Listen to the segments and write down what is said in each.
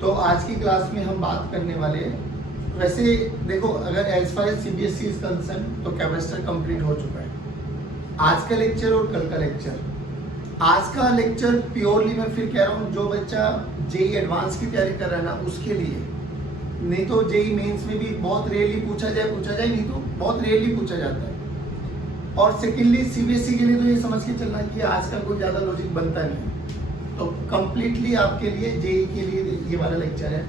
तो आज की क्लास में हम बात करने वाले हैं, वैसे देखो अगर as far as CBSE is concern तो कैपेसिटर कंप्लीट हो चुका है। आज का लेक्चर और कल का लेक्चर, आज का लेक्चर प्योरली मैं फिर कह रहा हूँ जो बच्चा जेई एडवांस की तैयारी कर रहा है ना उसके लिए, नहीं तो जेई मेंस में भी बहुत रेयरली पूछा जाए नहीं तो बहुत रेयरली पूछा जाता है। और सेकेंडली सीबीएसई के लिए तो ये समझ के चलना कि आज का कोई ज़्यादा लॉजिक बनता नहीं, तो कंप्लीटली आपके लिए जेई के लिए ये वाला लेक्चर है।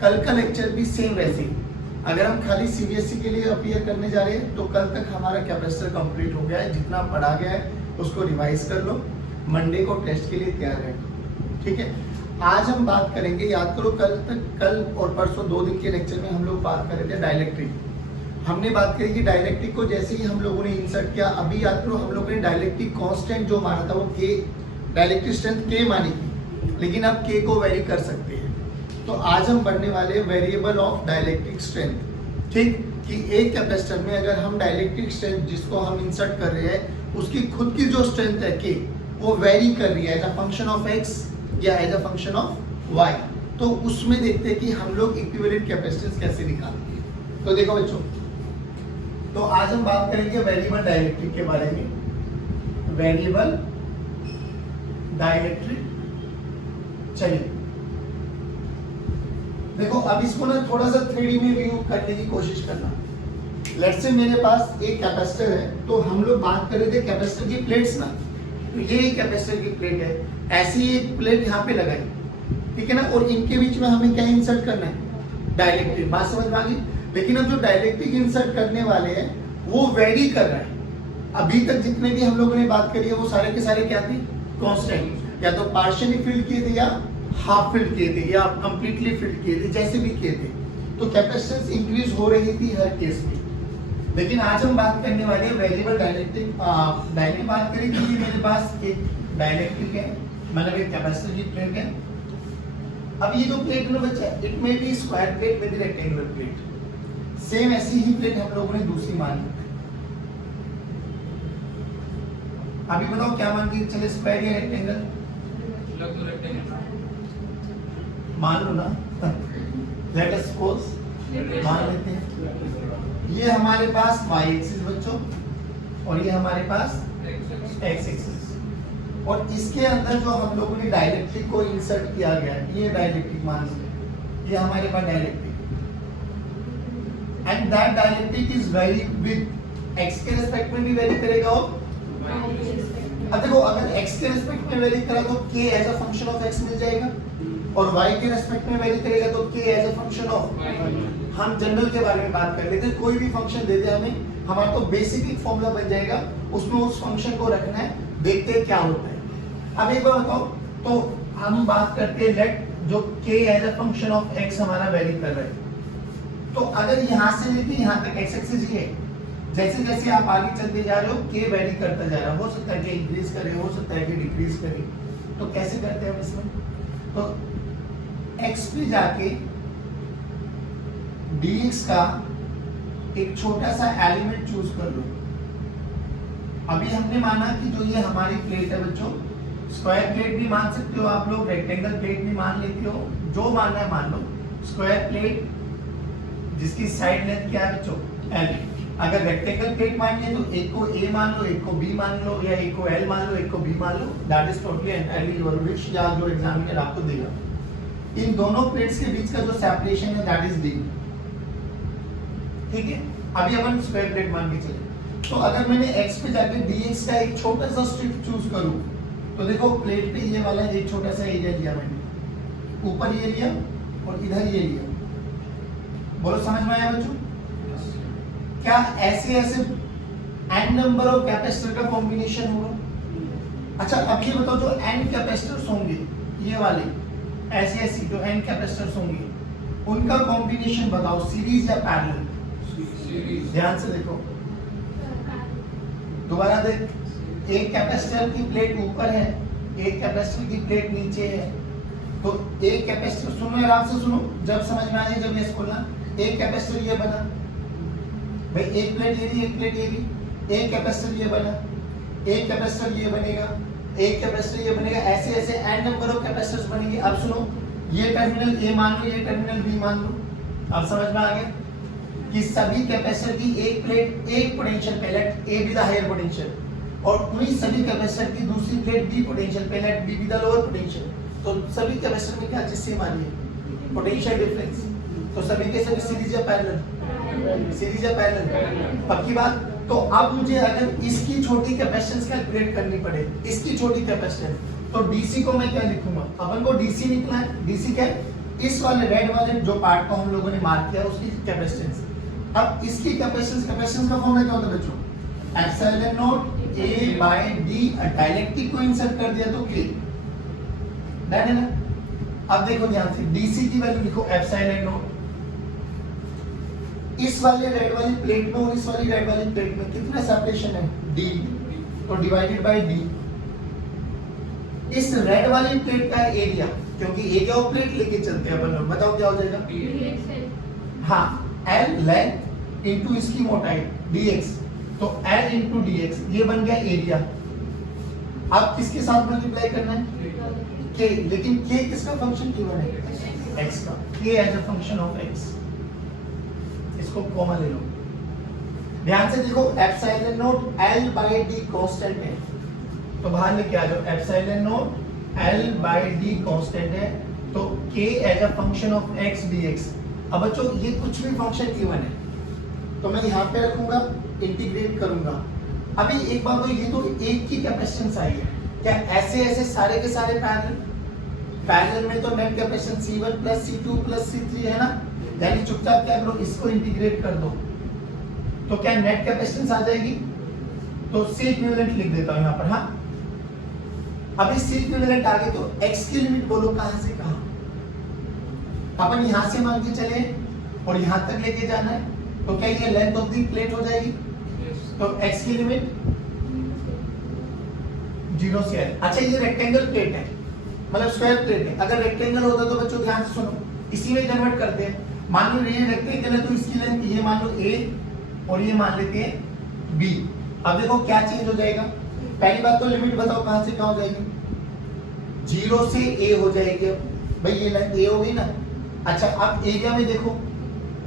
कल का लेक्चर भी सेम वैसे ही, अगर हम खाली सीबीएसई के लिए अपीयर करने जा रहे हैं तो कल तक हमारा कैपेसिटर कंप्लीट हो गया है, जितना पढ़ा गया है उसको रिवाइज कर लो, मंडे को टेस्ट के लिए तैयार रहें। ठीक है, आज हम बात करेंगे, याद करो कल और परसों 2 दिन के लेक्चर में हम लोग बात कर रहे थे डाइलेक्ट्रिक। हमने बात करी कि डाइलेक्ट्रिक को जैसे ही हम लोगों ने इंसर्ट किया, अभी याद करो हम लोगों ने डाइलेक्ट्रिक कांस्टेंट जो माना था वो के, डाइलेक्ट्रिक स्ट्रेंथ के मानी थी, लेकिन अब के को वेरी कर सकते हैं। तो आज हम पढ़ने वाले वेरिएबल ऑफ डाइलेक्ट्रिक स्ट्रेंथ। ठीक, कि एक कैपेसिटर में अगर हम डाइलेक्ट्रिक स्ट्रेंथ जिसको हम इंसर्ट कर रहे हैं उसकी खुद की जो स्ट्रेंथ है के, वो वेरी कर रही है as a function of X या as a function of Y, तो उसमें देखते हैं कि हम लोग इक्विवेलेंट कैपेसिटेंस कैसे निकालते हैं। तो देखो बच्चों, तो आज हम बात करेंगे वेरिएबल डाइलेक्ट्रिक के बारे में। वेरिएबल डाइलेक्ट्रिक, चलिए देखो अब इसको ना थोड़ा सा 3D में व्यू करने की कोशिश करना। लेट्स से मेरे पास एक कैपेसिटर है, तो हम लोग बात कर रहे थे कैपेसिटर की प्लेट्स ना, तो ये एक कैपेसिटर की प्लेट है, ऐसी एक प्लेट यहाँ पे लगाई, ठीक है ना, और इनके बीच में हमें क्या इंसर्ट करना है, डाइलेक्ट्रिक। बात समझ में आ गई? लेकिन अब जो डाइलेक्ट्रिक इंसर्ट करने वाले हैं वो वेरी कर रहा है। अभी तक जितने भी हम लोगों ने बात करी है वो सारे के सारे क्या थे, कांस्टेंट, या तो पार्शियली फील्ड किए थे या हाफ फील्ड किए थे या कंप्लीटली फील्ड किए थे, जैसे भी किए थे। तो कैपेसिटेंस इंक्रीज हो रही थी हर केस में। लेकिन आज हम बात करने वाले हैं वेरिएबल डाइलेक्ट्रिक। डायरेक्ट बात करें कि मेरे पास एक डाइलेक्ट्रिक है, मतलब एक कैपेसिटर की प्लेट है। अब ये जो प्लेट में बचा है, it may be square plate with rectangular plate. Same ऐसी ही प्लेट हम लोगों ने दूसरी मानी। अभी बताओ क्या मान के चले, स्क्वायर या रेक्टेंगल? मान लो ना, लेट अस सपोज मान लेते हैं ये हमारे पास y एक्सिस बच्चों और ये हमारे पास x एक्सिस, और इसके अंदर जो हम लोगों ने डाइलेक्ट्रिक को इंसर्ट किया गया है, ये डाइलेक्ट्रिक मान लो, ये हमारे पास dielectric, and that dielectric is vary with x के रिस्पेक्ट में भी वेरी करेगा। और अब देखो अगर x के रिस्पेक्ट में वेरी करा तो k as a function of x मिल जाएगा, और y के रिस्पेक्ट में वेरी करेगा तो k as a function of. हम जनरल के बारे में बात कर लेते हैं, कोई भी फंक्शन दे दे हमें, हमारा तो बेसिक एक फॉर्मूला बन जाएगा, उसमें उस फंक्शन को रखना है, देखते हैं क्या होता है। अब एक बार बताओ, तो हम बात करते हैं लेट जो k as a function of x हमारा वेरी कर रहा है, तो अगर यहाँ से लेके यहाँ तक x एक्सिस ये, जैसे जैसे आप आगे चलते जा रहे हो k वेरी करता जा रहा है, हो सकता है कि इंक्रीज करे, हो सकता है कि डिक्रीज करे। तो कैसे करते हैं हम इसमें, तो x पे जाके dx का एक छोटा सा एलिमेंट चूज कर लो। अभी हमने माना कि जो ये हमारी प्लेट है बच्चों, स्क्वायर प्लेट भी मान सकते हो आप लोग, रेक्टेंगल प्लेट भी मान लेते हो, जो मानना है मान लो। स्क्वायर प्लेट जिसकी साइड लेंथ क्या है बच्चों, l। अगर रेक्टेंगल प्लेट माननी है तो एक को a मान लो, एक को b मान लो, या एक को l मान लो, एक को b मान लो, that is totally entirely your wish, या जो एग्जामिनर आपको देगा। इन दोनों प्लेट्स के बीच का जो सेपरेशन है दैट इज d, ठीक है। अभी अपन स्क्वायर प्लेट मान के चले, तो अगर मैंने x पे जाके dx का एक छोटा सा स्ट्रिप चूज करूं, तो देखो प्लेट पे ये वाला एक छोटा सा एरिया लिया मैंने, ऊपर ये लिया और इधर ये लिया। बोलो समझ में आया बच्चों? क्या ऐसे ऐसे n नंबर ऑफ कैपेसिटर का कॉम्बिनेशन होगा? अच्छा अब ये बताओ, जो n कैपेसिटर्स होंगे ये वाले, ऐसे ऐसी जो n कैपेसिटर्स होंगे, उनका कॉम्बिनेशन बताओ, सीरीज या पैरेलल? ध्यान से देखो, दोबारा देख, एक कैपेसिटर की प्लेट ऊपर है, एक कैपेसिटर की प्लेट नीचे है, तो एक कैपेसिटर, सुनो आराम से सुनो, जब समझ में आ जाए जब ये खोलना, एक कैपेसिटर ये बना भाई, एक प्लेट ये भी, एक प्लेट ये भी, एक कैपेसिटर ये बना, एक कैपेसिटर ये बनेगा, एक कैपेसिटर ये बनेगा, ऐसे ऐसे n नंबर ऑफ कैपेसिटर्स बनेंगे। अब सुनो, ये टर्मिनल ए मान लो, ये टर्मिनल बी मान लो। अब समझ में आ गया कि सभी कैपेसिटर की एक प्लेट एक पोटेंशियल पे, let A be the higher potential, और उन्हीं सभी कैपेसिटर की दूसरी प्लेट बी पोटेंशियल पे, let B be the lower potential. तो सभी कैपेसिटर में क्या चीज सेम आ रही है? Potential difference. तो सभी के सभी सीरीज या पैरेलल? सीरीज या पैरेलल? पक्की बात। तो अब मुझे अगर इसकी छोटी कैपेसिटेंस कैलकुलेट करनी पड़े, इसकी छोटी कैपेसिटेंस, तो डीसी को मैं क्या लिखूंगा? अपन को डीसी निकला है। डीसी क्या है? इस वाले रेड वाले जो पार्ट को हम लोगों ने मार्क किया उसकी कैपेसिटेंस। अब इसकी कैपेसिटेंस का फॉर्मूला क्या होता है बच्चों? Epsilon nought A by D. Dielectric को इंसर्ट कर दिया तो के, डन है ना? अब देखो ध्यान से, डीसी की वैल्यू लिखो एप्सिलॉन नॉट। इस वाले रेड वाली प्लेट में और इस वाली रेड वाली प्लेट में कितना सेपरेशन है? डी। तो डिवाइडेड बाय डी। इस रेड वाली प्लेट का एरिया, क्योंकि एरिया ऑफ प्लेट लेके चलते हैं अपन लोग, बताओ क्या हो जाएगा? हाँ, एल लेंथ इनटू इसकी मोटाई dx। तो L इंटू dx ये बन गया एरिया। अब किसके साथ मल्टीप्लाई करना है? k। लेकिन k किसका फंक्शन गिवन है? x का। k as a function of x। इसको कॉमा ले लो। ध्यान से देखो, epsilon not L by d constant है, तो बाहर लेके आ जाओ। Epsilon not L by d constant है, तो k as a function of x dx। अब बच्चों ये कुछ भी फंक्शन गिवन है तो मैं यहाँ पे रखूंगा, इंटीग्रेट करूंगा। अभी एक बात तो, ये तो एक की कैपेसिटेंस आई है, क्या ऐसे ऐसे सारे के सारे पैरेलल? पैरेलल में तो net capacitance C1 plus C2 plus C3 है ना? यानी चुपचाप क्या करो, इसको इंटीग्रेट कर दो तो क्या नेट कैपेसिटेंस आ जाएगी? तो C इक्विवेलेंट लिख देता हूं यहां पर। हाँ, अभी C इक्विवेलेंट आ गए तो x की लिमिट बोलो कहां से कहां? अपन यहां से मान के चले और यहां तक लेके जाना है, तो क्या ये लेंथ ऑफ द प्लेट हो जाएगी? तो x की लिमिट 0 से है। अच्छा, ये रेक्टेंगल प्लेट है, मतलब स्क्वायर प्लेट है। अगर रेक्टेंगल होता तो बच्चों ध्यान से सुनो, इसी में कन्वर्ट करते हैं। मान लो ये रेक्टेंगल है तो इसकी लेंथ ये मान लो a और ये मान लेते हैं b। अब देखो क्या चेंज हो जाएगा। पहली बात तो लिमिट बताओ कहां से कहां हो जाएगी? 0 से a हो जाएगी। भाई ये लेंथ a हो गई ना। अच्छा, अब एरिया में देखो,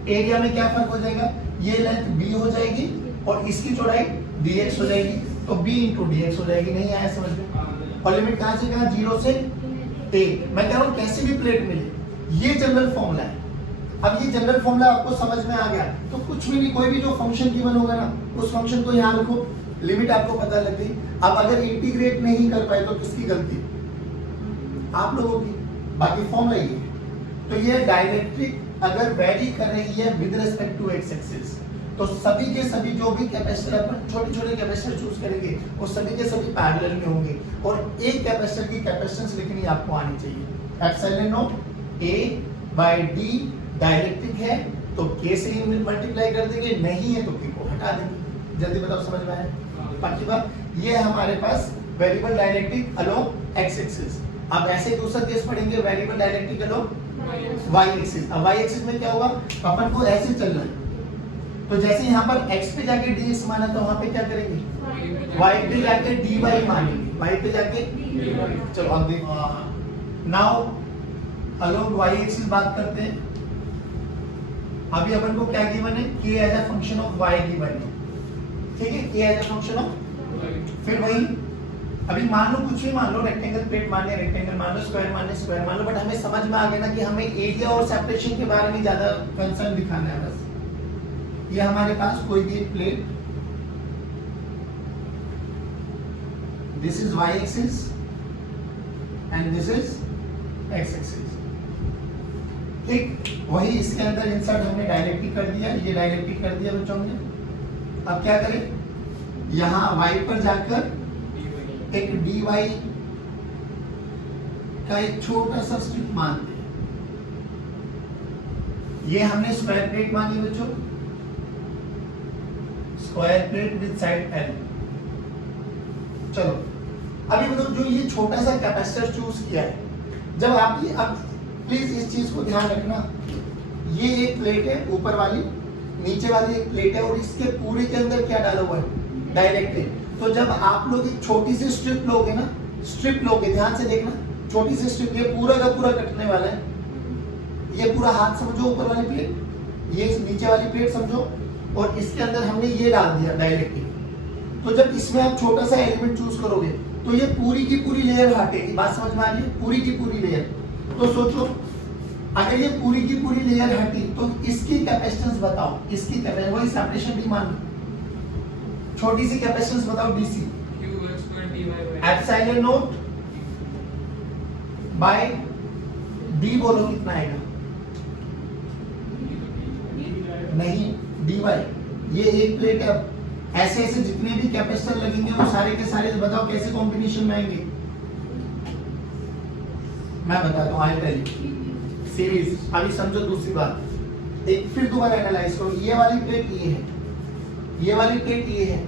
एरिया में क्या फर्क हो जाएगा? ये लेंथ b हो जाएगी और इसकी चौड़ाई dx हो जाएगी, तो b इंटू dx हो जाएगी। नहीं आया समझ में? और लिमिट कहां से कहां? 0 से a। मैं कह रहा हूं कैसे भी प्लेट मिले, ये जनरल फॉर्मूला है। अब ये जनरल फॉर्मूला आपको समझ में आ गया तो कुछ भी नहीं, कोई भी जो फंक्शन गिवन होगा ना, उस फंक्शन को यहाँ रखो, लिमिट आपको पता लग गई। अब अगर इंटीग्रेट नहीं कर पाए तो किसकी गलती? आप लोगों की। बाकी फॉर्मूला ये है। तो ये डाइलेक्ट्रिक अगर वेरी कर रही है with respect to X axis, तो सभी के सभी जो भी कैपेसिटर अपन छोटे छोटे कैपेसिटर चूज करेंगे वो सभी के सभी पैरेलल में होंगे, और एक कैपेसिटर की कैपेसिटेंस लिखनी आपको आनी चाहिए। Epsilon nought a by d dielectric है तो k से ही मल्टीप्लाई कर देंगे, नहीं है तो k को हटा देंगे। जल्दी बताओ समझ में आया? पक्की बात। ये हमारे पास variable dielectric along x axis. अब ऐसे दूसरा केस पढ़ेंगे, variable dielectric along y axis. अब y एक्सिस में क्या हुआ? अपन को ऐसे चलना है, तो जैसे यहाँ पर x पे जाके dx माना तो वहां पे क्या करेंगे? y पे जाके dy मानेंगे, y पे जाके चलो अब देखो। नाउ अलोंग y एक्सिस बात करते हैं। अभी अपन को क्या गिवन है? k as a function of y given है, ठीक है? k as a function of, फिर वही अभी मान लो कुछ भी मान लो, रेक्टेंगल प्लेट माने रेक्टेंगल मान लो, स्क्वायर माने स्क्वायर मान लो, बट हमें समझ में आ गया ना कि हमें एरिया और सेपरेशन के बारे में ज्यादा कंसर्न दिखाना है बस। ये हमारे पास कोई भी plate, this is y axis and this is x axis, ठीक? वही इसके अंदर इंसर्ट हमने डायरेक्टली कर दिया, ये डायरेक्टली कर दिया बच्चों ने। अब क्या करें? यहाँ y पर जाकर एक dy का एक छोटा सा स्ट्रिप मान दे। ये हमने स्क्वायर प्लेट मानी बच्चों, square plate with side L। चलो अभी मतलब जो ये छोटा सा कैपेसिटर चूज किया है, जब आप ये, अब प्लीज इस चीज को ध्यान रखना, ये एक प्लेट है ऊपर वाली, नीचे वाली एक प्लेट है, और इसके पूरे के अंदर क्या डाला हुआ है? डाइलेक्ट्रिक। तो जब आप लोग एक छोटी सी स्ट्रिप लोगे ना, स्ट्रिप लोगे, ध्यान से देखना, छोटी सी स्ट्रिप, ये पूरा का पूरा कटने वाला है, ये पूरा हाथ समझो, ऊपर वाली प्लेट, ये नीचे वाली प्लेट समझो, और इसके अंदर हमने ये डाल दिया डाइलेक्ट्रिक। तो जब इसमें आप छोटा सा एलिमेंट चूज करोगे तो ये पूरी की पूरी लेयर हटेगी। बात समझ में आ रही है? पूरी की पूरी लेयर। तो सोचो अगर ये पूरी की पूरी लेयर हटी तो इसकी कैपेसिटेंस बताओ, इसकी कैपेसिटेंस वही सेपरेशन डी मान लो, छोटी सी कैपेसिटेंस बताओ DC. Epsilon nought by D बोलो कितना आएगा? नहीं, डी वाई। ये एक प्लेट है। ऐसे ऐसे जितने भी कैपेसिटर लगेंगे वो सारे के सारे बताओ कैसे कॉम्बिनेशन में आएंगे? मैं बताता हूँ, आई टेल यू। सीरीज। अभी समझो दूसरी बात, एक फिर दोबारा एनालाइज करो। ये वाली प्लेट ये है, ये वाली प्लेट ये है,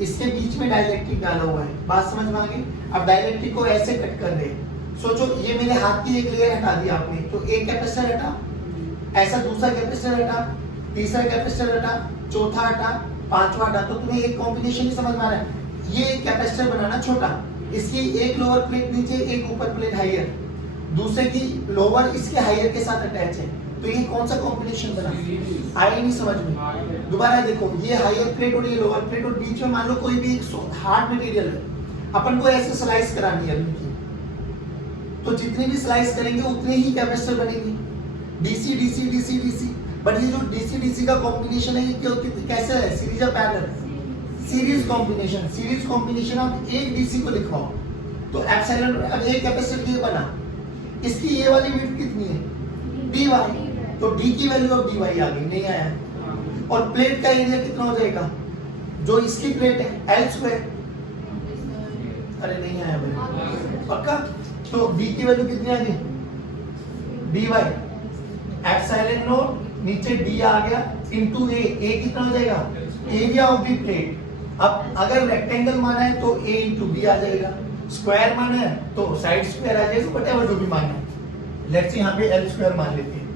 इसके बीच में डाइलेक्ट्रिक डाला हुआ है। बात समझ में आ गई? अब डाइलेक्ट्रिक को ऐसे कट कर रहे हैं। सोचो ये मेरे हाथ की एक लेयर हटा दी आपने, तो एक कैपेसिटर हटा, ऐसा दूसरा कैपेसिटर हटा, तीसरा कैपेसिटर हटा, चौथा हटा, पांचवा हटा, तो तुम्हें एक कॉम्बिनेशन ही समझ में आ रहा है। ये एक कैपेसिटर बनाना छोटा, इसकी एक लोअर प्लेट नीचे, एक ऊपर प्लेट हायर, दूसरे की लोअर इसके हायर के साथ अटैच है, तो ये कौन सा कॉम्बिनेशन बना? आई नहीं समझ में? दोबारा देखो, ये हायर प्लेट और ये लोअर प्लेट, और बीच में मान लो कोई भी हार्ड मटेरियल है, अपन को ऐसे स्लाइस करानी है इनकी, तो जितनी भी स्लाइस करेंगे उतने ही कैपेसिटर बनेंगे, DC DC DC DC. But ये जो डीसी डीसी का कॉम्बिनेशन है ये कैसे है? सीरीज या parallel? Series combination. Series combination आप एक डीसी को लिखवाओ तो एप्सिलॉन, अब एक कैपेसिटर ये बना, इसकी ये वाली विड्थ कितनी है? डी वाई, तो डी की वैल्यू अब डी वाई आ गई, नहीं आया। और प्लेट का एरिया कितना हो जाएगा? जो इसकी प्लेट है एल स्क्वायर, अरे नहीं आया भाई, पक्का? तो डी की वैल्यू कितनी आ गई? डी वाई एप्सिलॉन नॉट, नीचे डी आ गया, इनटू ए। ए कितना हो जाएगा? Area of the plate. अब अगर रेक्टेंगल माना है तो ए इंटू बी आ जाएगा, स्क्वायर माना है तो साइड स्क्वायर आ जाएगा, व्हाटएवर जो भी माना है। लेट्स यहाँ पे एल स्क्वायर मान लेते हैं।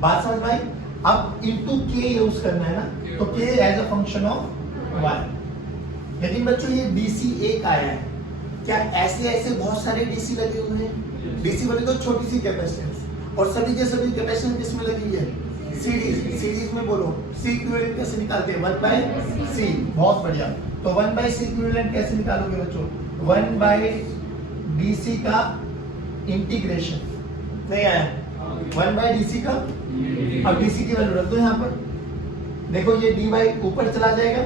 बात समझ में आई? अब इनटू के यूज करना है ना, तो K as a function of Y. लेकिन बच्चों ये डीसी एक आया है, क्या ऐसे ऐसे बहुत सारे डीसी लगे हुए हैं? डीसी वाली तो छोटी सी कैपेसिटेंस, और सभी के सभी कैपेसिटेंस किसमें लगी हुई है? सीरीज। सीरीज में बोलो सी इक्विवेलेंट कैसे निकालते हैं? 1/c। बहुत बढ़िया। तो 1/c इक्विवेलेंट कैसे निकालोगे बच्चों? 1/dc का इंटीग्रेशन। नहीं आया? 1/dc का, अब dc की वैल्यू रख दो यहाँ पर। देखो ये dy ऊपर चला जाएगा,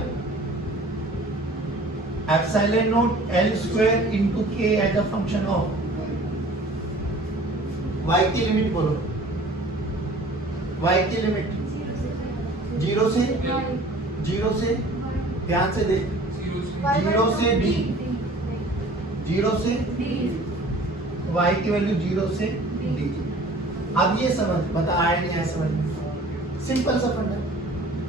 epsilon not l square into k as a function of y की लिमिट बोलो। y की लिमिट 0 से ध्यान से देख, 0 से d, 0 से y की वैल्यू 0 से d। अब ये समझ, बता आया नहीं आया समझ में? सिंपल सा फंडा।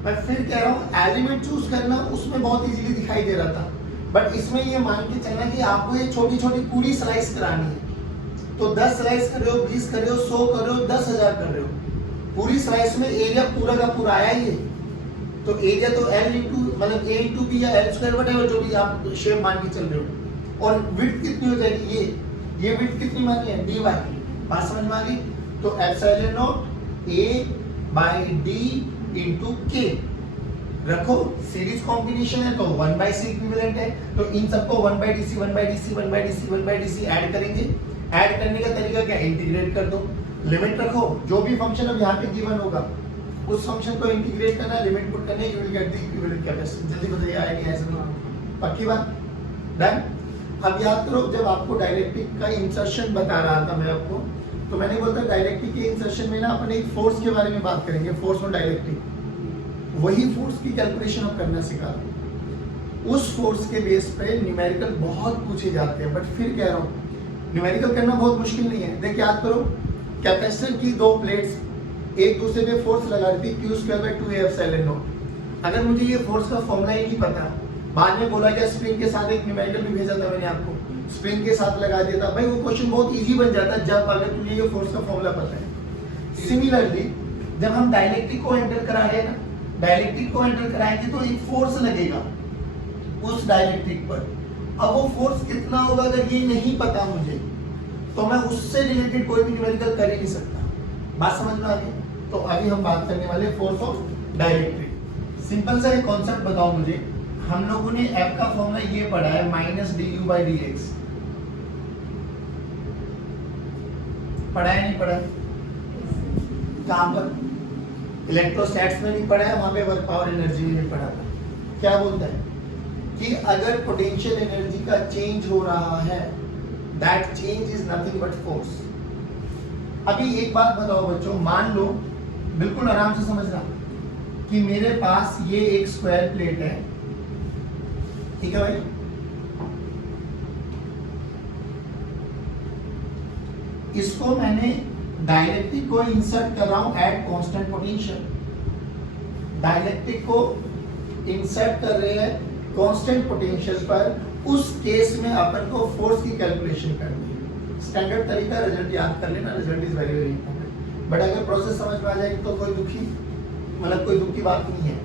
मैं फिर कह रहा हूँ एलिमेंट चूज करना उसमें बहुत इजीली दिखाई दे रहा था, बट इसमें ये मान के चलना कि आपको ये छोटी छोटी पूरी स्लाइस करानी है। तो 10 स्लाइस कर रहे हो, 20 कर रहे हो, 100 कर रहे हो, 10,000 कर रहे हो, पूरी स्लाइस में एरिया पूरा का पूरा आया ये। तो एरिया तो L इंटू मतलब A इंटू B या L स्क्वायर व्हाटएवर जो भी आप शेप मान के चल रहे हो। और विड्थ कितनी हो जाएगी? ये विड्थ कितनी मानी है? dy। बात समझ में आ गई? तो epsilon not A/d into k रखो। सीरीज कॉम्बिनेशन है तो 1/c इक्विवेलेंट है, तो इन सबको 1/dc 1/dc 1/dc 1/dc add करेंगे। ऐड करने का तरीका क्या? इंटीग्रेट कर दो, लिमिट रखो, जो भी फंक्शन अब यहाँ पे गिवन होगा उस फंक्शन को इंटीग्रेट करना, लिमिट पुट करना, you will get the equivalent capacity. जल्दी बताइए आया नहीं ऐसा? पक्की बात? डन। अब याद करो जब आपको डाइलेक्ट्रिक का इंसर्शन बता रहा था मैं आपको, तो मैंने बोलता डाइलेक्ट्रिक के इंसर्शन में ना अपन एक फोर्स के बारे में बात करेंगे, फोर्स और डाइलेक्ट्रिक। वही फोर्स की कैलकुलेशन अब करना सिखा दो। उस फोर्स के बेस पे न्यूमेरिकल बहुत पूछे जाते हैं, बट फिर कह रहा हूँ न्यूमेरिकल करना बहुत मुश्किल नहीं है। देख याद करो, कैपेसिटर की दो प्लेट्स एक दूसरे पे फोर्स लगा रही थी, Q²/2A एप्सिलॉन नॉट। अगर मुझे ये फोर्स का फॉर्मूला ही नहीं पता, बाद में बोला गया स्प्रिंग के साथ, एक न्यूमेरिकल भी भेजा था मैंने आपको, स्प्रिंग के साथ लगा दिया था, भाई वो क्वेश्चन बहुत इजी बन जाता जब अगर तुझे ये फोर्स का फॉर्मूला पता है। सिमिलरली जब हम डाइलेक्ट्रिक को एंटर करा रहे हैं ना, डाइलेक्ट्रिक को एंटर कराएंगे तो एक फोर्स लगेगा उस डाइलेक्ट्रिक पर। अब वो फोर्स कितना होगा अगर ये नहीं पता मुझे, तो मैं उससे रिलेटेड कोई भी न्यूमेरिकल कर ही नहीं सकता। बात समझ में आ गई? तो अभी हम बात करने वाले फोर्स ऑफ डाइलेक्ट्रिक। सिंपल सा एक कॉन्सेप्ट बताओ मुझे, हम लोगों ने F का फॉर्मूला ये पढ़ा है -du/dx, पढ़ा है नहीं पढ़ा? कहां पर? इलेक्ट्रोस्टैट्स में नहीं पढ़ा है, वहां पे वर्क पावर एनर्जी में पढ़ा था। क्या बोलता है कि अगर पोटेंशियल एनर्जी का चेंज हो रहा है, that change is nothing but force. अभी एक बात बताओ बच्चों, मान लो, बिल्कुल आराम से समझना, कि मेरे पास ये एक स्क्वायर प्लेट है, ठीक है भाई, इसको मैंने डाइलेक्ट्रिक को इंसर्ट कर रहा हूं एट कांस्टेंट पोटेंशियल। डाइलेक्ट्रिक को इंसर्ट कर रहे हैं कांस्टेंट पोटेंशियल पर, उस केस में अपन को फोर्स की कैलकुलेशन करनी है। स्टैंडर्ड तरीका, रिजल्ट याद कर लेना, result is very very important. But अगर प्रोसेस समझ में आ जाएगी तो कोई दुखी, मतलब कोई दुख की बात नहीं है।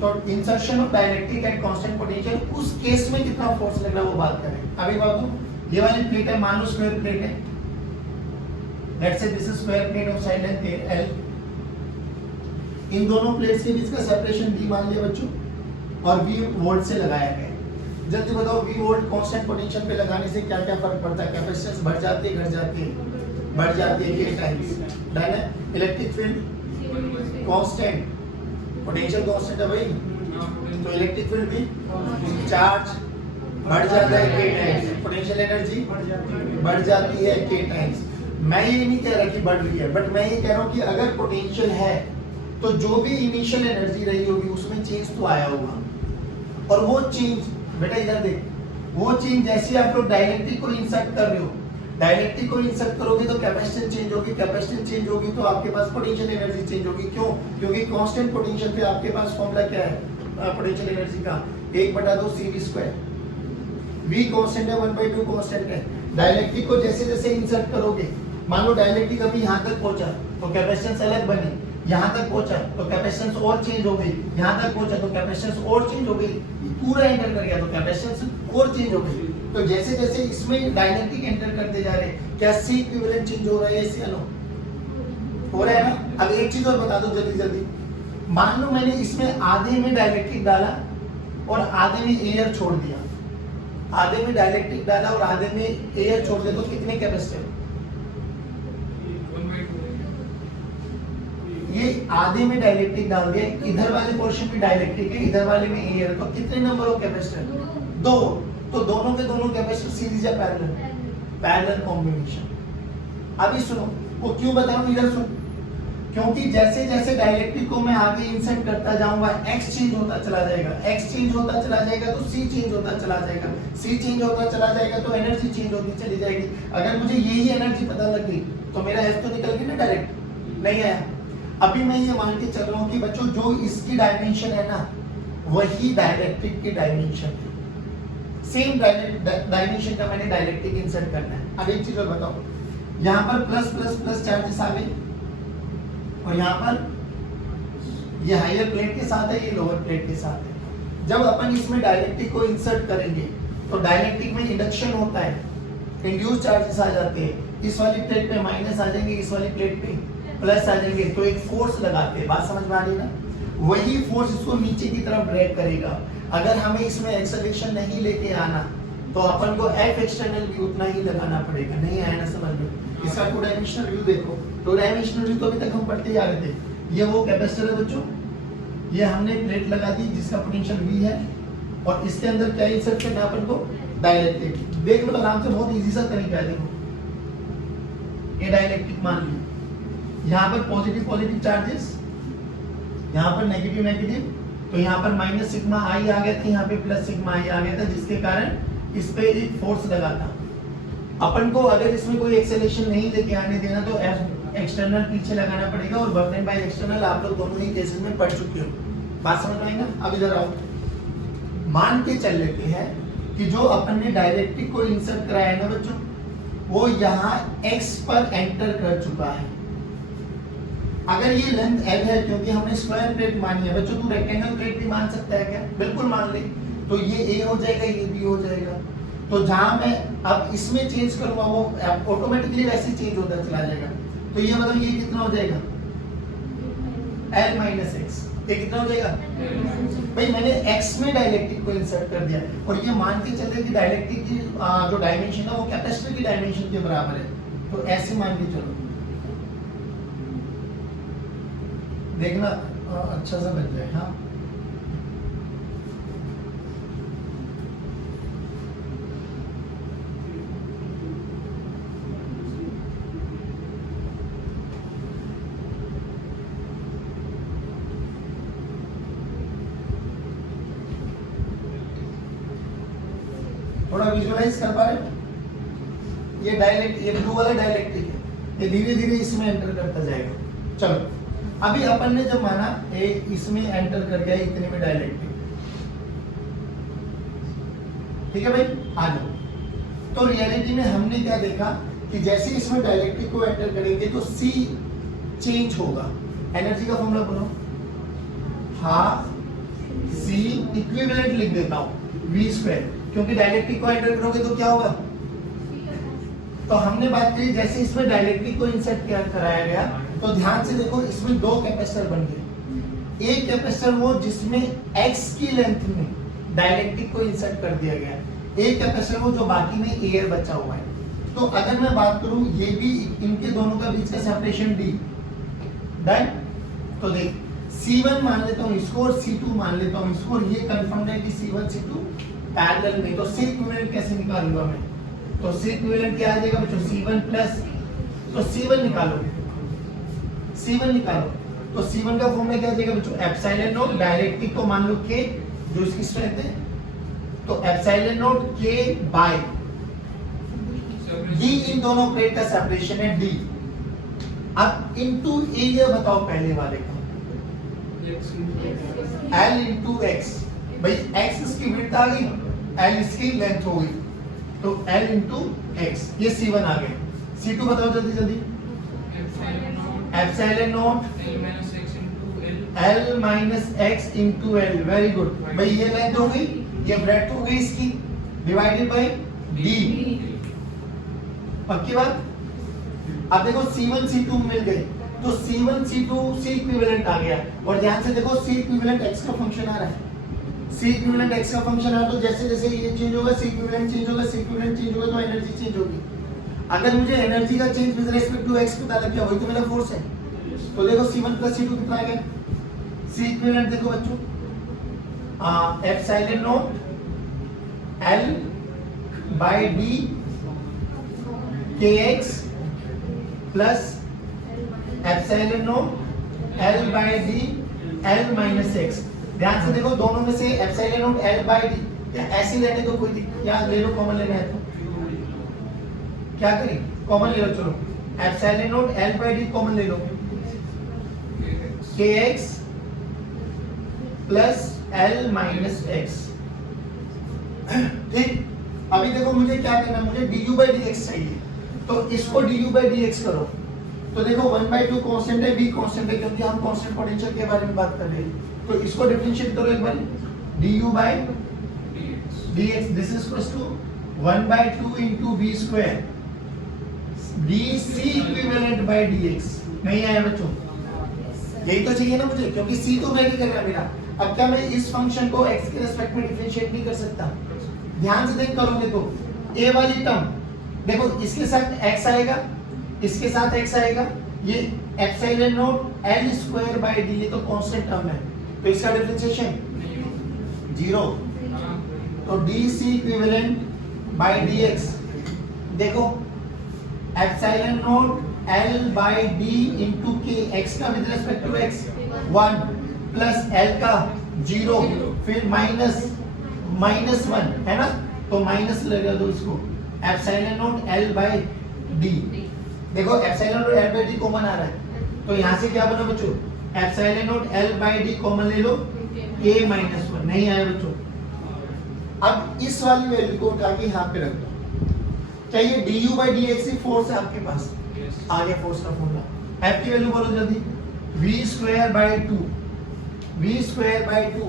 तो insertion of dielectric at constant potential, उस केस में कितना फोर्स लग रहा है वो बात करें। अभी बाबू, ये वाली प्लेट है, मान लो स्क्वायर प्लेट है, let's say this is square plate of side length L। इन दोनों प्लेट्स के बीच का सेपरेशन d मान लिया बच्चों, और V वोल्ट से लगाया गया। जल्दी बताओ, V वोल्ट कांस्टेंट पोटेंशियल पे लगाने से क्या क्या फर्क पड़ता है? कैपेसिटेंस बढ़ जाती है, घट जाती है? बढ़ जाती है, के टाइम्स। डन है। Electric field constant, potential constant है भाई, तो इलेक्ट्रिक फील्ड भी, चार्ज बढ़ जाता है के टाइम्स, पोटेंशियल एनर्जी बढ़ जाती है के टाइम्स। मैं ये नहीं कह रहा कि बढ़ रही है, बट मैं ये कह रहा हूं कि अगर पोटेंशियल है तो जो भी इनिशियल एनर्जी रही होगी उसमें चेंज तो आया होगा, और वो चेंज, बेटा इधर देख, वो चेंज जैसे आप लोग डाइलेक्ट्रिक को इंसर्ट कर रहे हो, डाइलेक्ट्रिक को इंसर्ट करोगे तो कैपेसिटेंस चेंज होगी, कैपेसिटेंस चेंज होगी तो आपके पास पोटेंशियल एनर्जी चेंज होगी। क्यों? क्योंकि कांस्टेंट पोटेंशियल पे आपके पास फॉर्मूला क्या है पोटेंशियल एनर्जी का? 1/2 CV²। V कांस्टेंट है, 1/2 कांस्टेंट है। डाइलेक्ट्रिक को जैसे जैसे इंसर्ट करोगे, मान लो डाइलेक्ट्रिक अभी यहाँ तक पहुंचा तो कैपेसिटेंस अलग बनी, यहाँ तक पहुंचा तो कैपेसिटेंस और चेंज हो गई, यहाँ तक पहुंचा तो कैपेसिटेंस और चेंज हो गई, पूरा एंटर कर गया तो कैपेसिटेंस और चेंज हो गई। तो जैसे जैसे इसमें डाइलेक्ट्रिक एंटर करते जा रहे, क्या C इक्विवेलेंट चेंज हो रहा है? ऐसे हो रहा है ना। अब एक चीज और बता दो जल्दी जल्दी, मान लो मैंने इसमें आधे में डाइलेक्ट्रिक डाला और आधे में एयर छोड़ दिया, आधे में डाइलेक्ट्रिक डाला और आधे में एयर छोड़ दिया, तो कितने कैपेसिटर? ये आधे में डाइलेक्ट्रिक डाल दिया, इधर वाले पोर्शन में डाइलेक्ट्रिक है, इधर वाले में एयर, तो कितने नंबर ऑफ कैपेसिटर? 2। तो दोनों के दोनों कैपेसिटर सीरीज या पैरेलल? Parallel combination. अभी सुनो, वो क्यों बता रहा हूं, इधर सुन। क्योंकि जैसे जैसे डाइलेक्ट्रिक को मैं आगे इंसर्ट करता जाऊंगा, x चेंज होता चला जाएगा, x चेंज होता चला जाएगा तो C चेंज होता चला जाएगा, C चेंज होता चला जाएगा तो एनर्जी चेंज होती चली जाएगी। अगर मुझे यही एनर्जी पता लग गई तो मेरा F तो निकल गया ना, डायरेक्ट नहीं आया। अभी मैं ये मान के चल रहा हूँ कि बच्चों जो इसकी डायमेंशन है ना, वही डाइलेक्ट्रिक की डायमेंशन है, सेम डायमेंशन का मैंने डाइलेक्ट्रिक इंसर्ट करना है। अब एक चीज और बताओ, यहाँ पर प्लस प्लस प्लस चार्जेस आ गए और यहाँ पर ये हायर प्लेट के साथ है, ये लोअर प्लेट के साथ है। जब अपन इसमें डाइलेक्ट्रिक को इंसर्ट करेंगे तो डाइलेक्ट्रिक में इंडक्शन होता है, इंड्यूस चार्जेस आ जाते हैं, इस वाली प्लेट पे माइनस आ जाएंगे, इस वाली प्लेट पे प्लस आ जाएंगे, तो एक फोर्स लगाते हैं। बात समझ में आ रही ना? वही फोर्स इसको नीचे की तरफ ड्रैग करेगा। अगर हमें इसमें एक्सेलरेशन नहीं लेके आना तो अपन को F एक्सटर्नल भी उतना ही लगाना पड़ेगा। नहीं आया ना समझ में? इसका 2 डायमेंशनल व्यू देखो, 2 डायमेंशनल व्यू तो अभी तक हम पढ़ते ही आ रहे थे। ये वो कैपेसिटर है बच्चों, ये हमने प्लेट लगा दी जिसका पोटेंशियल V है, और इसके अंदर क्या इंसर्ट करना है अपन को? डाइलेक्ट्रिक। देख लो आराम से, बहुत इजी सा तरीका है। देखो ये डाइलेक्ट्रिक मान लिया, यहाँ पर पॉजिटिव पॉजिटिव चार्जेस, यहाँ पर नेगेटिव नेगेटिव, तो यहाँ पर माइनस सिग्मा आई आ गया था, यहाँ पे प्लस सिग्मा आई आ गया था, जिसके कारण इस पे एक फोर्स लगा था। अपन को अगर इसमें कोई एक्सेलरेशन नहीं लेके आने देना तो एक्सटर्नल पीछे लगाना पड़ेगा, और वर्क बाय एक्सटर्नल आप लोग दोनों ही केसेस में पढ़ चुके हो। बात समझ पाएंगे? अब इधर आओ, मान के चल लेते हैं कि जो अपन ने डाइलेक्ट्रिक को इंसर्ट कराया है ना बच्चों, वो यहाँ x पर एंटर कर चुका है। अगर ये लेंथ L है, क्योंकि हमने स्क्वायर प्लेट मानी है बच्चों, तू रेक्टेंगल प्लेट भी मान सकता है क्या? बिल्कुल मान ले। तो ये A हो जाएगा, ये B हो जाएगा। तो जहां मैं अब इसमें चेंज करूंगा वो ऑटोमेटिकली वैसे चेंज होता चला जाएगा। तो ये बताओ ये कितना हो जाएगा L माइनस एक्स, ये कितना हो जाएगा भाई मैंने x में डाइलेक्ट्रिक को इंसर्ट कर दिया और ये मान के चले कि डाइलेक्ट्रिक की जो डायमेंशन है वो कैपेसिटर की डायमेंशन के बराबर है, तो ऐसे मान के चलो देखना अच्छा सा बन जाए। हाँ थोड़ा विजुअलाइज कर पा रहे हो? ये डायलेक्ट, ये ब्लू वाला डायलेक्ट्रिक है, ये धीरे धीरे इसमें एंटर करता जाएगा। चलो अभी अपन ने जब माना ए इसमें एंटर कर गया इतने में डायलेक्ट्रिक, ठीक है भाई आ जाओ। तो रियलिटी में हमने क्या देखा कि जैसे इसमें डायलेक्ट्रिक को एंटर करेंगे तो सी चेंज होगा। एनर्जी का फॉर्मूला बोलो, हाफ सी इक्विवेलेंट लिख देता हूं वी स्क्वायर, क्योंकि डायलेक्ट्रिक को एंटर करोगे तो क्या होगा। तो हमने बात करी जैसे इसमें डायलेक्ट्रिक को इंसर्ट किया कराया गया तो ध्यान से देखो इसमें दो कैपेसिटर बन गए। एक कैपेसिटर वो जिसमें x की लेंथ में डायलेक्ट्रिक को इंसर्ट कर दिया गया, एक कैपेसिटर वो जो बाकी में एयर बचा हुआ है। तो अगर मैं बात करूं ये भी इनके दोनों का बीच का सेपरेशन d डन। तो देख C1 मान लेता हूं इसको और C2 मान लेता हूं इसको, और ये कंफर्म है कि C1 C2 पैरेलल में। तो C इक्विवेलेंट कैसे निकालूंगा मैं, तो C इक्विवेलेंट क्या आ जाएगा बच्चों C1 प्लस, तो C1 निकालो, C1 निकालो तो C1 का फॉर्मूला क्या आ जाएगा बच्चों एप्सिलॉन नॉट, डायलेक्ट्रिक को मान लो K जो इसकी स्ट्रेंथ है, तो epsilon nought K by D, इन दोनों प्लेट का सेपरेशन है D। अब इनटू एरिया बताओ पहले वाले का, L इंटू x, भाई x इसकी विड्थ आ गई, L इसकी लेंथ हो गई, तो L इंटू x, ये C1 आ गया। C2 बताओ जल्दी जल्दी, epsilon not L minus x into L, very good भाई, ये लेंथ हो गई, ये ब्रेड्थ हो गई इसकी, डिवाइडेड बाय D, पक्की बात। अब देखो C1 C2 मिल गए, तो C1 C2 C इक्विवेलेंट आ गया, और ध्यान से देखो C इक्विवेलेंट x का फंक्शन आ रहा है, C इक्विवेलेंट x का फंक्शन आ रहा है, तो जैसे जैसे ये चेंज होगा C इक्विवेलेंट चेंज होगा, C इक्विवेलेंट चेंज होगा तो एनर्जी चेंज होगी। अगर मुझे एनर्जी का change with respect to x पता लग गया, वही तो मेरा फोर्स है। तो देखो C1 प्लस C2 कितना आ गया, C इक्विवेलेंट देखो बच्चों epsilon not L by D kx plus epsilon not L by D L minus x। ध्यान से देखो दोनों में से epsilon not L by D, या ऐसे लेने तो कोई या ले लो, कॉमन लेना है तो क्या करें, कॉमन ले लो। चलो epsilon not L by D common ले लो, kx plus L minus x। ठीक, अभी देखो मुझे क्या करना है, मुझे du by dx चाहिए, तो इसको du by dx करो। तो देखो 1/2 कांस्टेंट है, b कांस्टेंट है, क्योंकि हम कांस्टेंट पोटेंशियल के बारे में बात कर रहे हैं। तो इसको डिफरेंशिएट करो एक बार, du by dx, this is equals to 1/2 into v square dc equivalent by dx। नहीं आया बच्चों, यही तो चाहिए ना मुझे, क्योंकि c तो वैल्यू कर रहा मेरा। अब क्या मैं इस फंक्शन को x के रिस्पेक्ट में डिफरेंशिएट नहीं कर सकता? ध्यान से देख करोगे तो a वाली टर्म देखो, इसके साथ x आएगा, इसके साथ x आएगा, ये epsilon not L square by D, ये तो कांस्टेंट टर्म है, तो इसका डिफरेंशिएशन 0, तो dc इक्विवेलेंट बाय dx। देखो epsilon not L by D into k, x का with respect to x 1 plus L का 0, फिर माइनस 1 है ना, तो माइनस लगा दो इसको, epsilon not L by D। देखो epsilon not L by D common आ रहा है, तो यहाँ से क्या बना बच्चों, epsilon not L by D common ले लो, k माइनस 1। नहीं आया बच्चों। अब इस वाली वैल्यू को उठा के यहाँ पे रख दो, क्या ये du by dx he force है आपके पास? आ गया फोर्स का फॉर्मूला। F की वैल्यू बोलो जल्दी, v square by 2, v square by 2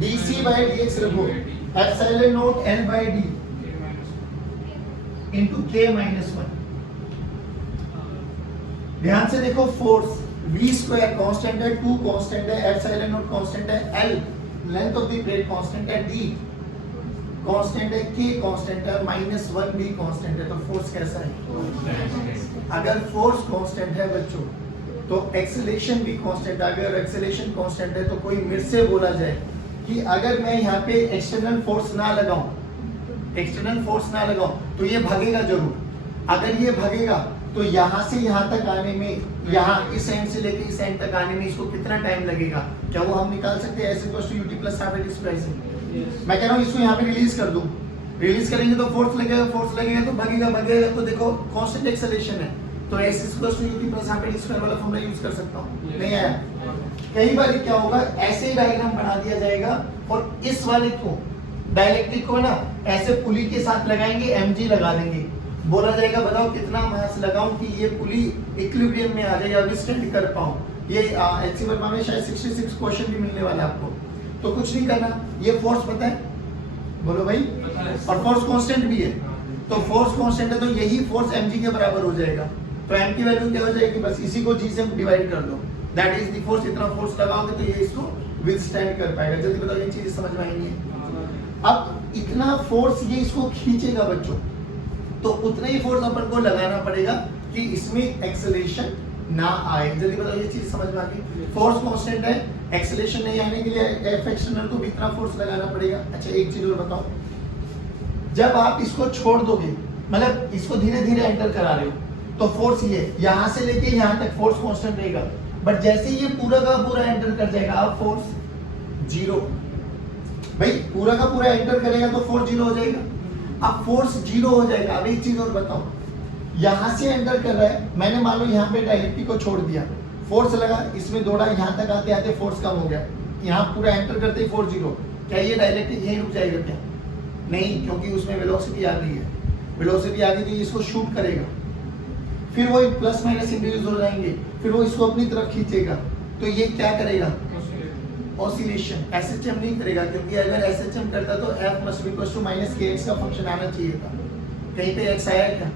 dc by dx रखो, epsilon not L by D into k minus 1। ध्यान से देखो, फोर्स v स्क्वायर कांस्टेंट है, 2 कांस्टेंट है, एप्सिलॉन नॉट कांस्टेंट है, l length of the plate constant है, d constant है, k constant है, -1 भी कांस्टेंट है। तो फोर्स कैसा है? अगर फोर्स कांस्टेंट है बच्चों तो एक्सेलरेशन भी कांस्टेंट है। अगर एक्सेलरेशन कांस्टेंट है तो कोई मेरे से बोला जाए कि अगर मैं यहाँ पे एक्सटर्नल फोर्स ना लगाऊं, तो ये भागेगा जरूर। अगर ये भागेगा तो यहाँ से यहाँ तक आने में, यहाँ इस एंड से लेके इस एंड तक आने में इसको कितना टाइम लगेगा? क्या वो हम निकाल सकते हैं? S=ut + half at square से। मैं कह रहा हूँ इसको यहाँ पे रिलीज कर दूं, रिलीज करेंगे तो फोर्स लगेगा तो भागेगा तो देखो कांस्टेंट एक्सेलरेशन है, तो S=ut + half at square वाला फॉर्मूला यूज कर सकता हूँ। नहीं आया? कई बार क्या होगा, ऐसे डायग्राम बना दिया जाएगा और इस वाले को डाइलेक्ट्रिक को ना ऐसे पुली के साथ लगाएंगे, mg लगा देंगे, बोला जाएगा बताओ कितना मास लगाऊं कि ये पुली इक्विलिब्रियम में आ जाए या विस्टैंड कर पाऊं। ये एचसी वर्मा में शायद 66 क्वेश्चन भी मिलने वाला है आपको। तो कुछ नहीं करना, ये फोर्स पता है, बोलो भाई, और फोर्स कांस्टेंट भी है। तो फोर्स कांस्टेंट है तो यही फोर्स mg के बराबर हो जाएगा। तो m की वैल्यू क्या हो जाएगी? बस इसी को g से डिवाइड कर दो, दैट इज द फोर्स। इतना फोर्स लगाओगे तो ये इसको विथस्टैंड कर पाएगा। जल्दी बताओ, ये चीज समझ में आई नहीं है? अब इतना फोर्स ये इसको खींचेगा बच्चों, तो उतना ही फोर्स अपन को लगाना पड़ेगा कि इसमें एक्सेलरेशन ना आए। जल्दी बताओ, ये चीज समझ में आ गई? फोर्स कांस्टेंट है, एक्सेलरेशन नहीं आने के लिए एफ एक्सटर्नल को भी इतना फोर्स लगाना पड़ेगा। अच्छा एक चीज और बताओ, जब आप इसको छोड़ दोगे, मतलब इसको धीरे धीरे एंटर करा रहे हो, तो फोर्स ये यहाँ से लेके यहाँ तक फोर्स कांस्टेंट रहेगा, बट जैसे ये पूरा का पूरा एंटर कर जाएगा, अब फोर्स जीरो। भाई पूरा का पूरा एंटर करेगा तो फोर्स जीरो हो जाएगा। अब फोर्स जीरो हो जाएगा। अब एक चीज और बताओ, यहां से एंटर कर रहा है, मैंने मान लो यहाँ पे डायरेक्ट्रिक को छोड़ दिया, फोर्स लगा, इसमें दौड़ा, यहाँ तक आते आते फोर्स कम हो गया, यहाँ पूरा एंटर करते ही फोर्स जीरो। क्या ये डायरेक्ट्रिक यहीं रुक जाएगा क्या? नहीं, क्योंकि उसमें वेलोसिटी आ गई है। वेलोसिटी आ गई तो इसको शूट करेगा, फिर वो प्लस माइनस इंड्यूस हो जाएंगे, फिर वो इसको अपनी तरफ खींचेगा, तो ये क्या करेगा? ऑसिलेशन। एसएचएम नहीं करेगा, क्योंकि अगर एसएचएम करता तो F must be equal to -kx का फंक्शन आना चाहिए था। कहीं पे x आया क्या?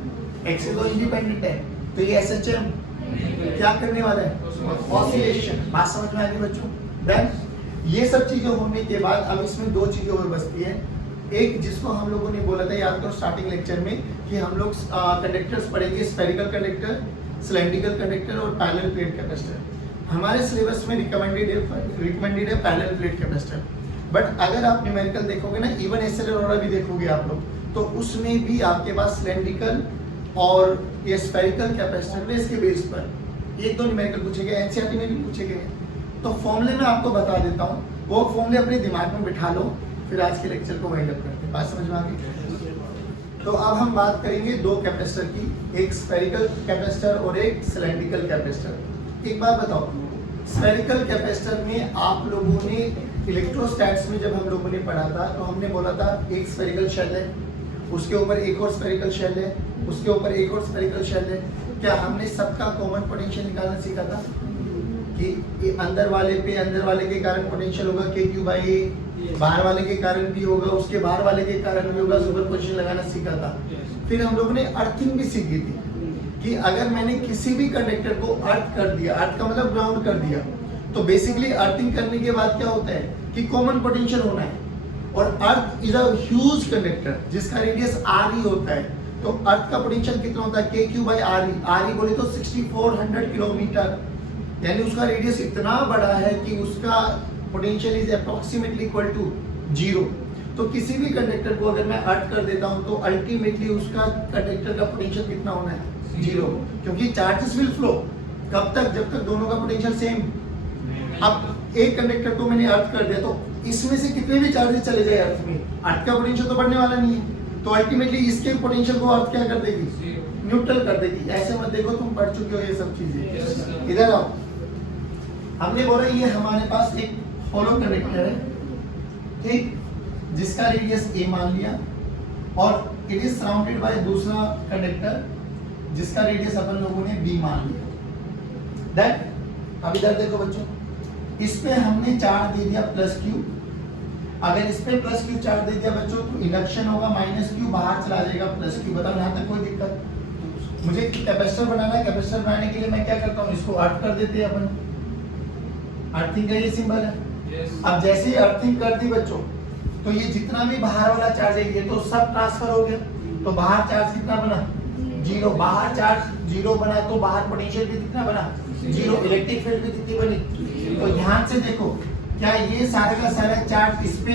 x तो इंडिपेंडेंट है, तो ये एसएचएम क्या करने वाला है? ऑसिलेशन। बात समझ में आ गई बच्चों? देन ये सब चीजें होने के बाद अब इसमें दो चीजें और बचती है। एक जिसको हम लोगों ने बोला था, याद करो स्टार्टिंग लेक्चर में, कि हम लोग कंडक्टर्स पढ़ेंगे, स्फेरिकल कंडक्टर, सिलेंड्रिकल कंडक्टर और पैरेलल प्लेट कैपेसिटर। हमारे सिलेबस में रिकमेंडेड है पैरेलल प्लेट कैपेसिटर, बट अगर आप न्यूमेरिकल देखोगे ना, इवन एसएलआर भी देखोगे आप लोग, तो उसमें भी आपके पास सिलेंड्रिकल और ये स्फेरिकल कैपेसिटर ने इसके बेस पर एक दो न्यूमेरिकल पूछे गए, एनसीईआरटी में भी पूछे गए। तो फॉर्मूले में आपको बता देता हूँ, वो फॉर्मूले अपने दिमाग में बिठा लो, फिर आज के लेक्चर को वाइंड अप करते हैं। बात समझ में आ गई? तो अब हम बात करेंगे दो कैपेसिटर की, एक स्फेरिकल कैपेसिटर और एक सिलेंड्रिकल कैपेसिटर। एक बात बताओ, स्फेरिकल कैपेसिटर में आप लोगों ने इलेक्ट्रोस्टैट्स में जब हम लोगों ने पढ़ा था, तो हमने बोला था एक स्फेरिकल शेल है, उसके ऊपर एक और स्फेरिकल शेल है, उसके ऊपर एक और स्फेरिकल शेल है। क्या हमने सबका कॉमन पोटेंशियल निकालना सीखा था कि अंदर वाले के कारण पोटेंशियल होगा k/a, बाहर वाले के कारण भी होगा, उसके बाहर वाले के कारण भी होगा, सुपरपोजिशन लगाना सीखा था। फिर हम लोगों ने अर्थिंग भी सीखी थी कि अगर मैंने किसी भी कंडक्टर को अर्थ कर दिया, अर्थ का मतलब ग्राउंड कर दिया, तो बेसिकली अर्थिंग करने के बाद क्या होता है कि कॉमन पोटेंशियल होना है, और earth is a huge conductor जिसका रेडियस r ही होता है, तो अर्थ का पोटेंशियल कितना होता है? k/re। re बोले तो 6400 किलोमीटर, यानी उसका रेडियस इतना बड़ा है कि उसका potential is approximately equal to 0। तो किसी भी कंडक्टर को अगर मैं अर्थ कर देता हूं तो अल्टीमेटली उसका कंडक्टर का पोटेंशियल कितना होना है? 0, क्योंकि चार्जेस विल फ्लो। कब तक? जब तक दोनों का पोटेंशियल सेम। अब एक कंडक्टर को मैंने अर्थ कर दिया, तो इसमें से कितने भी चार्जेस चले जाए अर्थ में, अर्थ का पोटेंशियल तो बढ़ने वाला नहीं है, तो अल्टीमेटली इसके पोटेंशियल को अर्थ क्या कर देगी? न्यूट्रल कर देगी। ऐसे मत देखो, तुम पढ़ चुके हो ये सब चीजें। इधर आओ, हमने बोला ये हमारे पास एक होलो कंडक्टर है, ठीक, जिसका रेडियस a मान लिया, और इट इज सराउंडेड बाय दूसरा कंडक्टर जिसका रेडियस अपन लोगों ने b मान लिया। दैट अब इधर देखो बच्चों, इस पे हमने चार्ज दे दिया +q। अगर इस पे +q चार्ज दे दिया बच्चों, तो इंडक्शन होगा -q, बाहर चला जाएगा +q। बताओ यहाँ तक कोई दिक्कत? मुझे कैपेसिटर बनाना है, कैपेसिटर बनाने के लिए मैं क्या करता हूँ, इसको अर्थ कर देते हैं अपन, अर्थिंग का ये सिंबल है। अब जैसे ही अर्थिंग कर दी बच्चों, तो ये जितना भी बाहर वाला चार्ज है ये तो सब ट्रांसफर हो गया, तो बाहर चार्ज कितना बना, जीरो। बाहर चार्ज जीरो बना तो बाहर पोटेंशियल भी कितना बना, जीरो। इलेक्ट्रिक फील्ड भी कितनी बनी। तो ध्यान से देखो, क्या ये सारा का सारा चार्ज इस पे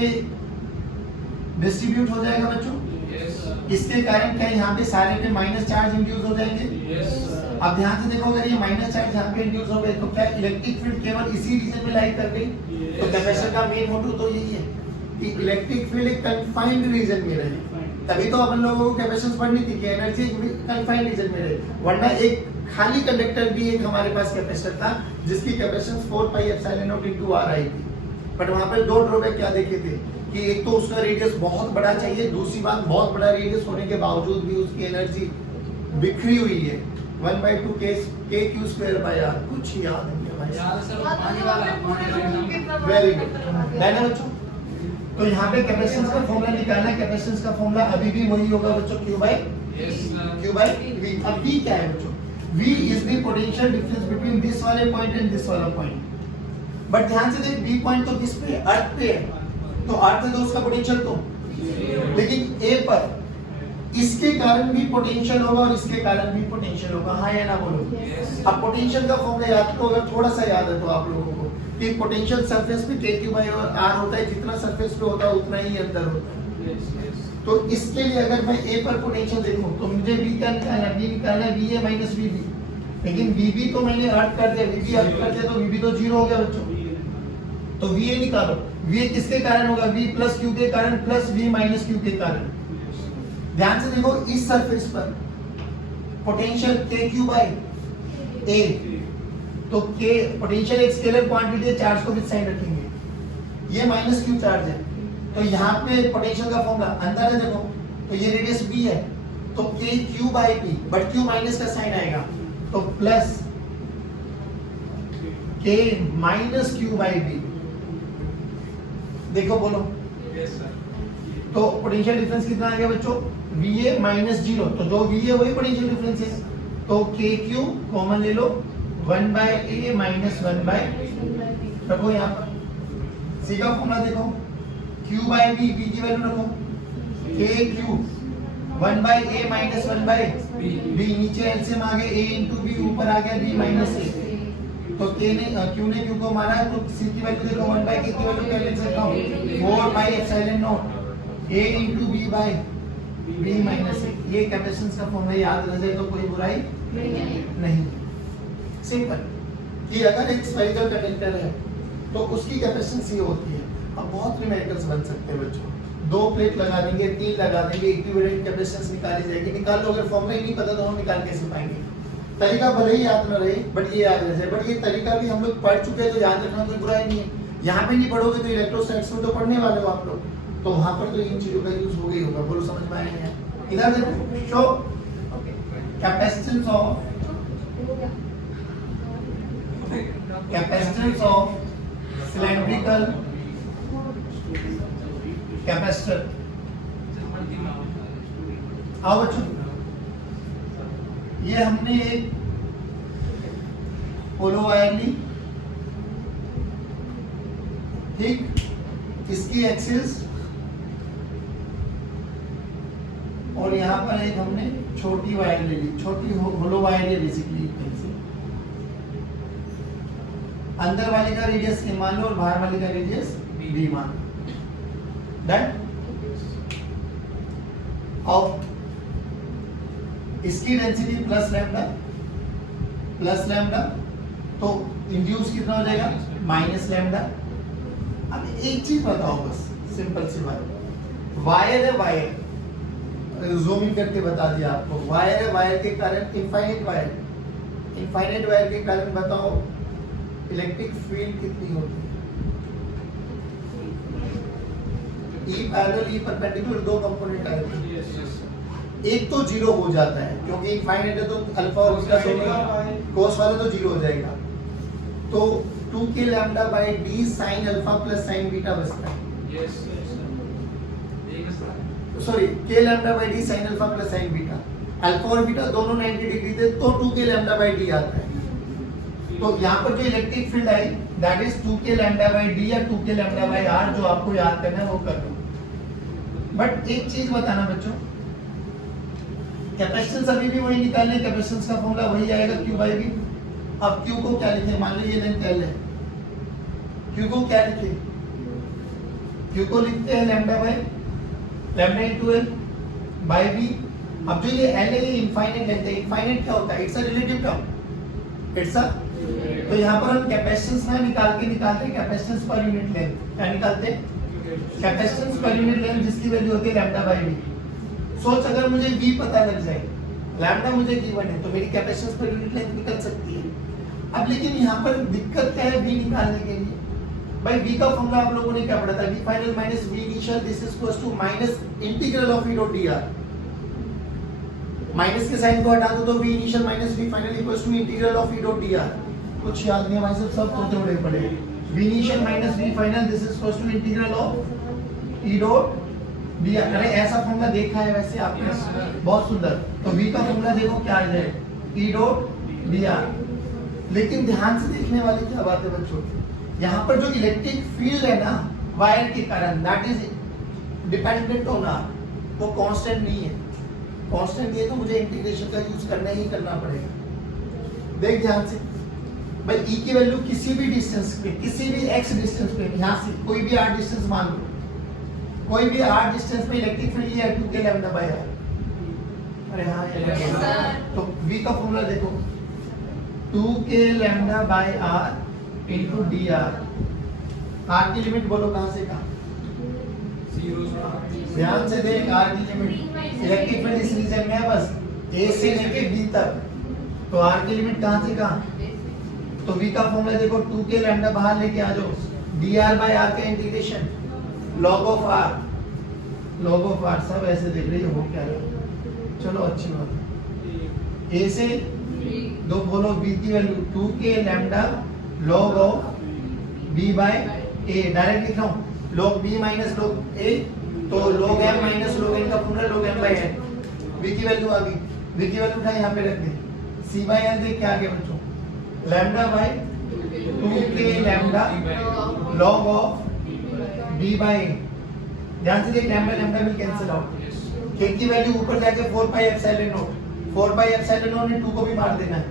डिस्ट्रीब्यूट हो जाएगा बच्चों? इसके कारण क्या यहाँ पे सारे पे माइनस चार्ज इंड्यूस हो जाएंगे? अब ध्यान से देखो, अगर ये माइनस चार्ज यहाँ पे इंड्यूस हो गए तो क्या इलेक्ट्रिक फील्ड केवल इसी रीजन में लाई कर गई? तो कैपेसिटर का मेन मोटिव तो यही है कि इलेक्ट्रिक फील्ड एक कंफाइंड रीजन में रहे। तभी तो अपन लोगों को कैपेसिटेंस पढ़नी थी कि एनर्जी कंफाइंड रीजन में रहे, वरना एक खाली कंडक्टर भी एक हमारे पास कैपेसिटर था जिसकी capacitance 4 pi epsilon not into are आई थी। बट वहां पे दो ड्रॉबैक क्या देखे थे कि एक तो उसका रेडियस बहुत बड़ा चाहिए, दूसरी बात बहुत बड़ा रेडियस होने के बावजूद भी उसकी एनर्जी बिखरी हुई है 1/2 k q square by r। कुछ याद नहीं है भाई? Very good. मैंने बच्चों तो यहाँ पे कैपेसिटेंस का फॉर्मूला निकालना है। कैपेसिटेंस का फॉर्मूला अभी भी वही होगा बच्चों, q बाय v। अब v क्या है बच्चों? v is the potential difference between this वाले पॉइंट एंड दिस वाला पॉइंट। बट ध्यान से देख, v पॉइंट तो किस पे है? अर्थ पे है, तो अर्थ है तो उसका पोटेंशियल तो, लेकिन a पर इसके कारण भी पोटेंशियल होगा और इसके कारण भी पोटेंशियल होगा। हाँ या ना बोलो? अब पोटेंशियल का फॉर्मूला याद करो, अगर थोड़ा सा याद है तो आप लोगों को, कि पोटेंशियल सरफेस पे kq बाय r होता है, जितना सरफेस पे होता है उतना ही अंदर होता है। तो इसके लिए अगर मैं a पर पोटेंशियल देखूं तो मुझे v क्या निकालना है? v निकालना है va माइनस vb। लेकिन vb तो मैंने अर्थ कर दिया, vb अर्थ कर दिया तो vb तो जीरो हो गया बच्चों। तो va निकालो, va किसके कारण होगा? v प्लस q के कारण प्लस v माइनस q के कारण। ध्यान से देखो, इस सरफेस पर पोटेंशियल kq बाय a, तो k पोटेंशियल एक स्केलर क्वांटिटी है, चार्ज को विद साइन रखेंगे, ये माइनस q चार्ज है। तो यहाँ पे पोटेंशियल का फॉर्मूला अंदर है देखो, तो ये रेडियस b है, तो kq by p, but q minus का साइन आएगा तो plus k minus q by b। देखो बोलो, तो पोटेंशियल डिफरेंस कितना आ गया बच्चों? VA माइनस 0, तो जो VA वही पोटेंशियल डिफरेंस है, तो KQ कॉमन ले लो, 1/a माइनस 1/, रखो यहाँ पर C का फॉर्मूला देखो, Q बाय B, B की वैल्यू रखो, KQ 1/a माइनस 1/b, नीचे एलसीएम आ गया a into b, ऊपर आ गया b माइनस a। तो Q ने Q को माना है, तो C की वैल्यू देखो, 1/k की वैल्यू क्या लिख सकता हूँ? 4 pi epsilon nought a into b by b minus a। ये कैपेसिटेंस का फॉर्मूला याद रह जाए तो कोई बुराई नहीं। सिंपल कि अगर एक स्फेरिकल कंडक्टर है तो उसकी कैपेसिटेंस ये होती है। अब बहुत न्यूमेरिकल्स बन सकते हैं बच्चों, 2 प्लेट लगा देंगे, 3 लगा देंगे, इक्विवेलेंट कैपेसिटेंस निकाली जाएगी। निकाल लो, अगर फॉर्मूला ही नहीं पता तो हम निकाल कैसे पाएंगे? तरीका भले ही याद न रहे बट ये याद रह जाए। बट ये तरीका भी हम लोग पढ़ चुके हैं तो याद रखना कोई बुराई नहीं है। यहाँ पे नहीं पढ़ोगे तो इलेक्ट्रोस्टैटिक्स में तो पढ़ने वाले हो आप लोग, तो वहां पर तो इन चीजों का यूज हो गई होगा। बोलो समझ में आया नहीं? इधर देखो, show capacitance of cylindrical capacitor. आओ बच्चों, ये हमने एक पोलो वायर ली, ठीक, इसकी एक्सिस, और यहाँ पर एक हमने छोटी वायर ले ली, छोटी होलो वायर है बेसिकली। अंदर वाले का रेडियस a मान लो और बाहर वाले का रेडियस b मान लो। डन? और इसकी डेंसिटी प्लस लैम्डा, तो इंड्यूस कितना हो जाएगा? Minus lambda. अब एक चीज बताओ बस, सिंपल सी बात, वायर है, वायर जूम इन करके बता दिया आपको, वायर है, वायर के कारण इनफाइनाइट वायर के कारण बताओ इलेक्ट्रिक फील्ड कितनी होती है? E parallel E perpendicular, 2 component आए थे, एक तो जीरो हो जाता है क्योंकि इनफाइनाइट है, तो अल्फा और बीटा दोनों कोस वाला तो जीरो हो जाएगा, तो 2k lambda by d sin alpha plus sin beta बचता है। Sorry, k lambda by d sin alpha plus sin beta, alpha और बीटा दोनों 90 डिग्री थे तो 2k लैम्डा बाई डी आता है। तो यहाँ पर जो electric field I that is 2k lambda by D या 2k लैम्डा बाई आर, जो आपको याद करना है वो कर दो। बट एक चीज बताना बच्चों, कैपेसिटेंस अभी भी वही निकालने, कैपेसिटेंस का फॉर्मूला वही आएगा Q बाई V। अब Q को क्या लिखे, मान लो ये लेंथ L है, Q को क्या लिखे, Q को लिखते हैं lambda by lambda into L by V। अब जो ये L है ये इनफाइनाइट लेंथ है, इनफाइनाइट क्या होता है, it's a relative term, it's a, तो यहाँ पर हम कैपेसिटेंस ना निकालते कैपेसिटेंस पर यूनिट लेंथ, क्या निकालते कैपेसिटेंस पर यूनिट लेंथ जिसकी वैल्यू होती है लैम्डा बाई V। सोच अगर मुझे V पता लग जाए, लैम्डा मुझे गिवन है, तो मेरी कैपेसिटेंस पर यूनिट लेंथ निकल सकती है। अब लेकिन यहाँ पर दिक्कत क्या है V निकालने के लिए, भाई V का फॉर्मूला आप लोगों ने क्या पढ़ा था, V final minus V initial, this is equals to minus integral of E dot dr। Minus के साइन को हटा दो तो V initial minus V final equals to integral of E dot dr। कुछ याद नहीं है भाई साहब, सब तोते बड़े पड़े। V initial minus V final this is equals to integral of E dot dr। अरे ऐसा फॉर्मूला देखा है वैसे आपने, बहुत सुंदर। तो V का फॉर्मूला देखो क्या आ जाए, E डॉट dr। लेकिन ध्यान से देखने वाली क्या बात है बच्चों, यहाँ पर जो इलेक्ट्रिक फील्ड है ना वायर के कारण, that is dependent on R, वो कांस्टेंट नहीं है। कांस्टेंट नहीं है तो मुझे इंटीग्रेशन का यूज करना ही करना पड़ेगा। देख ध्यान से भाई, E की वैल्यू किसी भी डिस्टेंस पे, किसी भी x डिस्टेंस पे, यहाँ से कोई भी r डिस्टेंस मान लो, कोई भी r डिस्टेंस पे इलेक्ट्रिक फील्ड ये है 2k लैम्डा बाय r। अरे हाँ तो V का फॉर्मूला देखो, 2k lambda by r into dr। r की लिमिट बोलो कहां से कहां, ध्यान से देख, r की लिमिट इलेक्ट्रिक फील्ड इस रीजन में है बस a से लेके b तक, तो r की लिमिट कहां से कहां, तो V का फॉर्मूला देखो, 2k लैम्डा बाहर लेके आ जाओ, dr बाय r का integration log of r, log of r। सब ऐसे देख रही हो क्या है, चलो अच्छी बात है। a से दो बोलो b की value 2k lambda log of b by a, direct लिख रहा हूं log b minus log a, तो log m minus log n का formula log m by n। v की वैल्यू आ गई, v की वैल्यू उठा यहाँ पे रख दी, c बाय n देख क्या आ गया बच्चों, lambda by 2k lambda log of b by a। ध्यान से देख, लैम्डा लैम्डा भी कैंसिल आउट, k की वैल्यू ऊपर जाके 4 pi epsilon naught, 4 pi epsilon naught में 2 को भी मार देना है,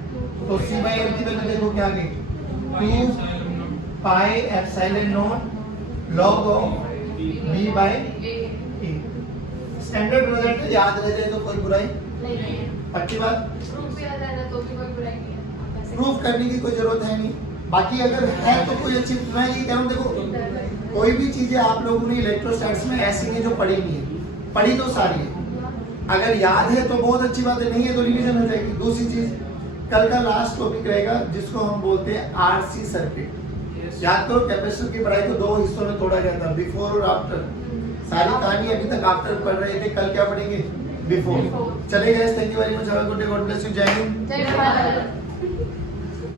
तो c बाय n की वैल्यू देखो क्या आ गई, 2 pi epsilon naught log of b by a। Standard result याद रह जाए तो कोई बुराई नहीं है, पक्की बात। प्रूफ याद है ना तो भी कोई बुराई नहीं है, प्रूफ करने की कोई जरूरत है नहीं, बाकी अगर है तो कोई अच्छी, मैं ये कह रहा हूं देखो, कोई भी चीजें आप लोगों ने इलेक्ट्रोस्टैटिक्स में ऐसी नहीं जो पढ़ी नहीं है, पढ़ी तो सारी है, अगर याद है तो बहुत अच्छी बात है, नहीं है तो रिवीजन हो जाएगी। दूसरी चीज, कल का लास्ट टॉपिक रहेगा जिसको हम बोलते हैं आरसी सर्किट। याद करो कैपेसिटर की पढ़ाई को 2 हिस्सों में तोड़ा गया था, बिफोर और आफ्टर। सारी कहानी अभी तक आफ्टर पढ़ रहे थे, कल क्या पढ़ेंगे, बिफोर। चलेगा, thank you very much, have a good day, God bless you, जय हिंद, जय भारत।